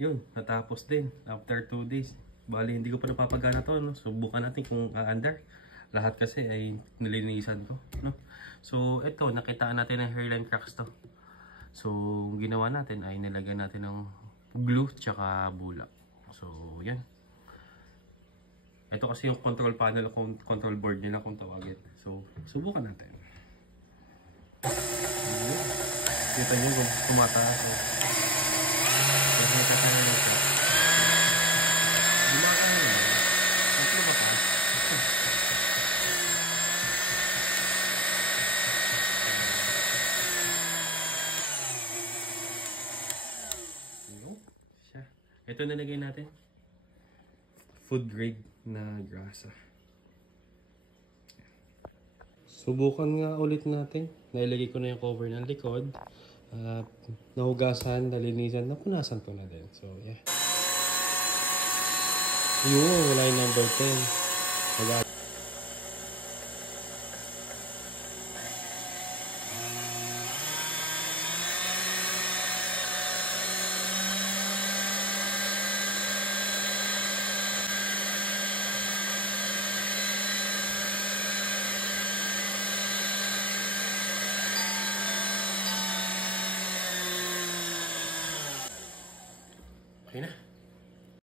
yun, natapos din after 2 days. Bali, hindi ko pa napapagana to, no? Subukan natin kung aandar. Lahat kasi ay nilinisan ko, no? So, ito, nakitaan natin ng hairline cracks to. So, ginawa natin ay nilagyan natin ng glue tsaka bulak. So, yan. Ito kasi yung control panel, control board nila kung tawagin. So, subukan natin. Kita nyo kung tumataas. Nakita tayo nito. Bumaka nyo. Ito ba ka? Siya. Ito nalagay natin. Food grade na grasa. Subukan nga ulit natin. Nailagay ko na yung cover ng likod. Nahugasan, nalinisan, napunasan ko na din. So, yeah. Yun, line number 10. Okay na.